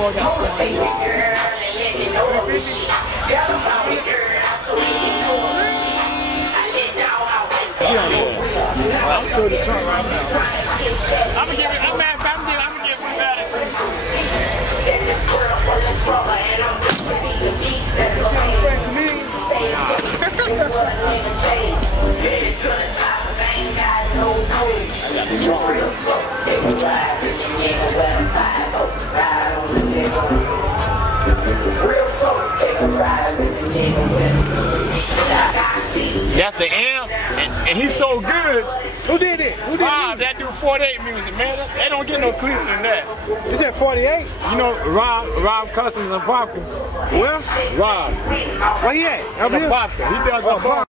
boy got 400. I'll show the trunk right now. I'm gonna give it. I'm gonna give it better. That's the amp, and he's so good. Who did it? Who did it? That do 48 music, man. They don't get no cleaner than that. You said 48? You know, Rob Customs and Popka. Well, Rob. where he at? Up here? Popka. He does a bar.